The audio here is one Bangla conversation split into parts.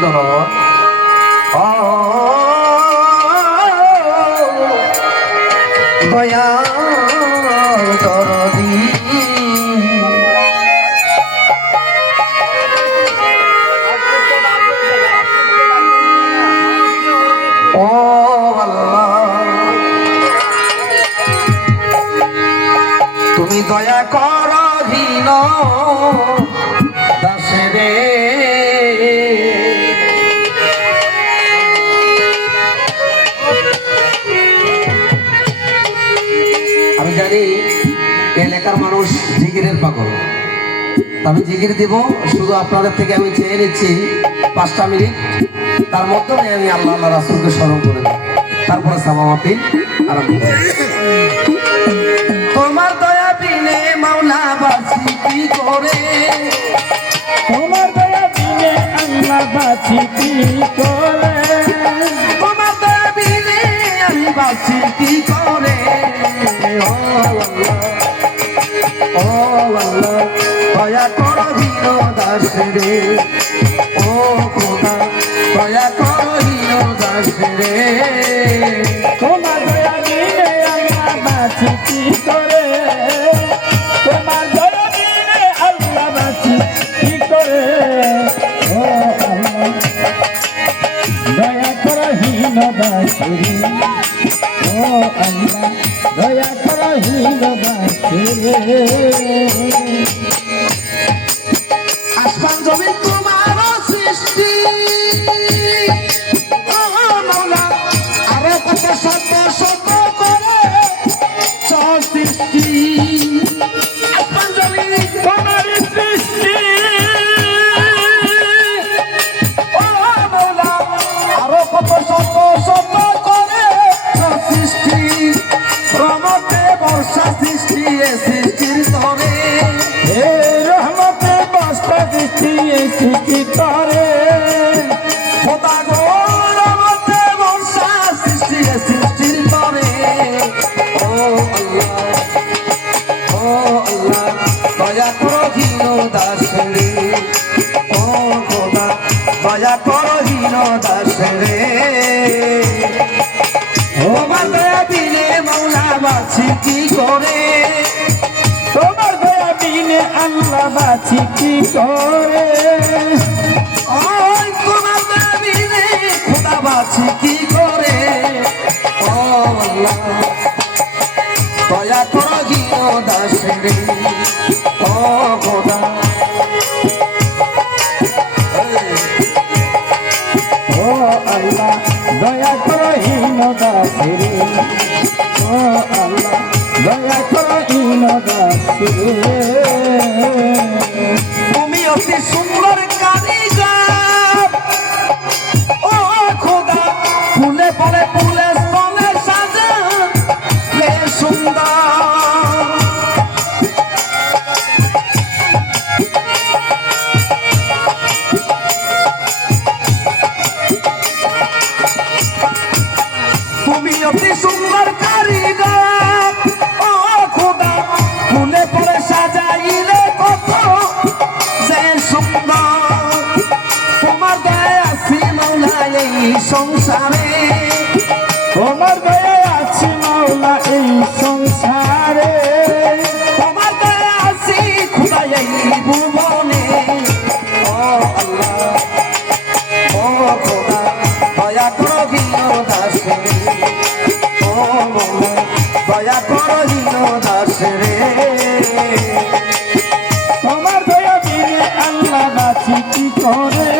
জন এলাকার মানুষ জিগিরের পাগল। তা আমি জিগির দিব শুধু আপনাদের থেকে আমি চেয়ে নিচ্ছি পাঁচটা মিনিট। তার মাধ্যমে আমি আল্লাহ আল্লাহ রাসুলকে স্মরণ করে দেব তারপরে সামামাতি আরম্ভ করব। তোমার দয়া বিনে মাওলা বাসি কি করে? তোমার দয়া দিলে আল্লাহ বাঁচি কি করে? তোমার দয়া বিনে আমি বাসি কি করে? ও আল্লাহ। ও আল্লাহ, দয়া করো হীন দাস রে। ও খোদা, দয়া করো হীন দাস রে। তোমার দয়া দিলে আল্লাহ বাঁচি কি করে তোমার দয়া দিলে আল্লাহ বাঁচি কি করে ও দয়া কর হীন দাসিরে ও দাসিরে সৃষ্টি করে খোদা গো রমতে বর্ষা সৃষ্টি সৃষ্টির তরে ও আল্লাহ ও আল্লাহ, দয়া করো হীন দাস রে ও খোদা, দয়া করো দিলে মাওলা বাছি কি করে? আল্লাহ বাঁচি কি করে? খোদা বাছি কি করে? দয়া করো গিয়ে দাস রে। খোদা দয়া করো হীন দাসিরে ও আল্লাহ, দয়া করো হীন দাসিরে তুমি সংসারে। তোমার দয়া আছে মাওলা এই সংসারে। তোমার দয়া আছি খোদা এই ভুবনে। ও আল্লাহ, ও খোদা, দয়া করো হীন দাসে ও মৌলা দয়া করো হীন দাসে তোমার দয়া দিলে আল্লাহ বাঁচি কি করে?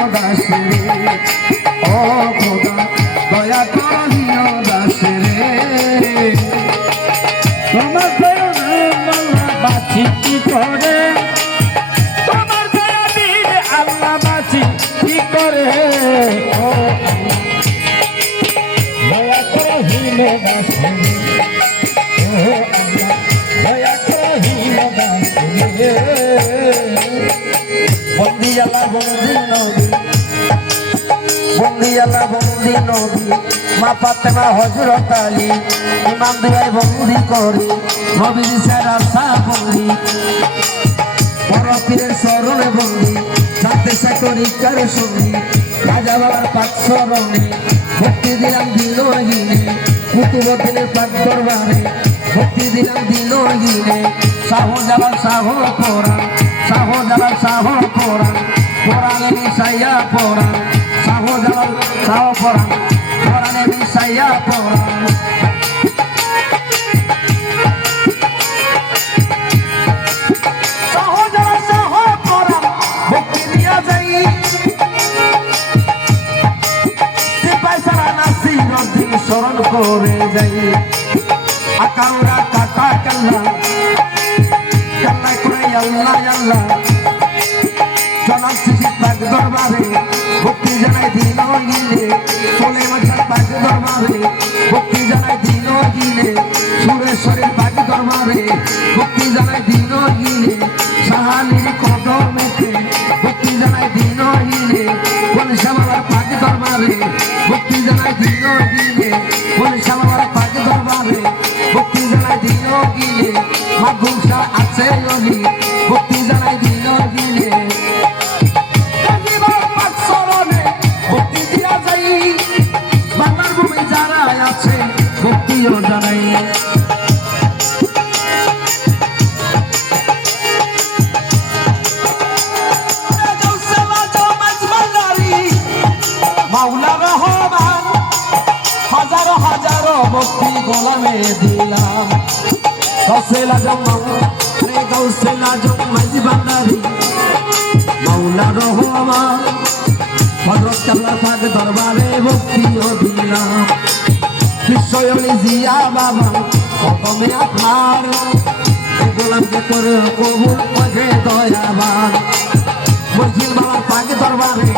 হীন দাস রে ও খোদা দয়া করো হীন দাস রে তোমার দয়া আল্লাহ বাঁচি কি করে তোমার দিলে আল্লাহ বাঁচি কি করে ও দয়া করে হিলে দাসে ও আল্লাহ, দয়া করে হিলে দাসে বন্দি আল্লাহ বন্দি মা ফাতেমা, হযরত আলী, ইমাম দুয়াই বন্দি করি নবী দিশার আশা বন্দি বড় পীরের স্মরণে বন্দি, সাথে সাকরি কার সঙ্গী, রাজা বাবার পাক স্মরণে, ভক্তি দিলাম দিন গিনে কুতুবদিনের পাক দরবারে, ভক্তি দিলাম দিন গিনে শাহ জালাল শাহ কোরআন শাহ জালাল শাহ কোরআন, কোরআনে মিশাইয়া পড়ান শাহ জালাল শাহ সারা নাসির দিন স্মরণ করে যাই। আকাউরা কাকা কাল্লা কাল্লা করে আল্লাহ আল্লাহ। জনাব শিশি পাক দরবারে ভক্তি জানাই দিন গিলে চলে মাঝার পাক দরবারে ভক্তি জানাই দিন গিলে সুরেশ্বরের পাক দরবারে ভক্তি জানাই দিন গিলে সাহানির কদমেতে ভক্তি জানাই দিন গিলে কোন শ্যামার পাক দরবারে ভক্তি জানাই দিন গিলে কোন শ্যামার পাক দরবারে ভক্তি জানাই দিন গিলে মাগুমসা আছে অলি ভক্তি গোলামে দিলাম গৌসেলা জম রে গৌসেলা জম মাঝি বান্দারি মাওলা রহমান হজরত কাল্লা পাক দরবারে ভক্তিও দিলাম বিশ্বয়নী জিয়া বাবা কদমে আপনার গোলামকে করে কবুল করে দয়াবান মসজিদ বাবার পাক দরবারে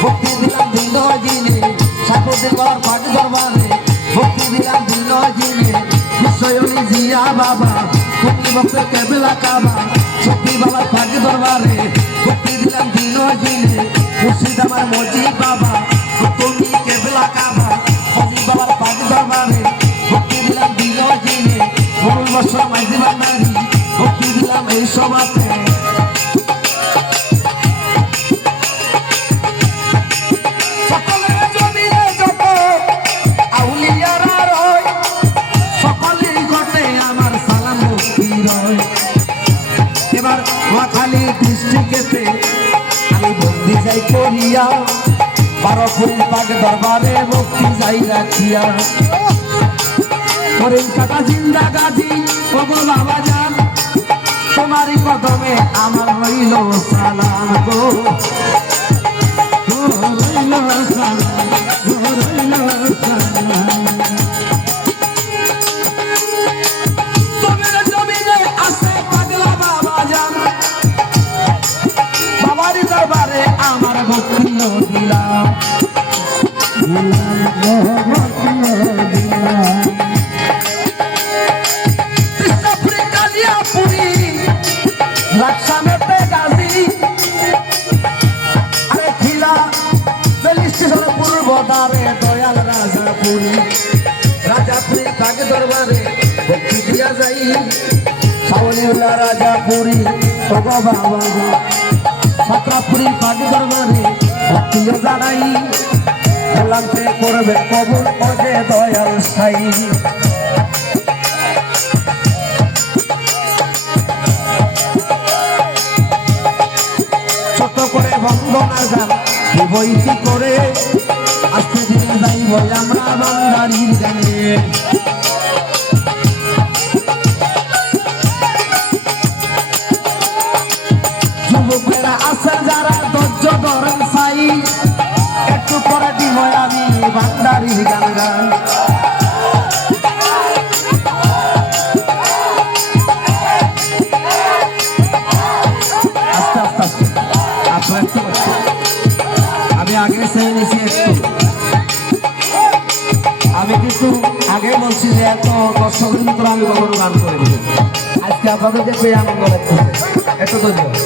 ভক্তি দিলাম দিন জিনে। সাকুদ্দিন বাবার পাক দরবারে ভক্তি দিলাম দিন জিনে। বিশ্বয়নী জিয়া বাবা ভক্তি ভক্ত কেবেলা কাবা। শক্তি বাবার পাক দরবারে ভক্তি দিলাম দিন জিনে। মুর্শিদ আমার মসজিদ বাবা সকলের ঘটে আমার সালাম মুক্তি রয় এবার নোয়াখালী ডিস্ট্রিক্টেতে আমি বন্দি যাই বারো ফুল পাক দরবারে ভক্তি যাই রাখিয়া। করিম কাকা জিন্দা গাজি ওগো বাবা যান তোমারই কদমে আমার হইল সালাম গো। যাই সাবলীলা রাজাপুরি ওগো বাবা সাতরাপুরি কাকে দরবারে ভক্তিও জানাই। বললামতে করবে কবুল ওজে দয়াল সাই ছোট করে বন্দনার গান বইটি করে? আমরা বান্দারির গানে। আগে চেয়ে একটু আমি কিন্তু আগে বলছি যে এত কষ্ট কিন্তু আমি কখনো গান করিনি। আজকে আপনাদের দেখে আনন্দ লাগছে এত ধৈর্য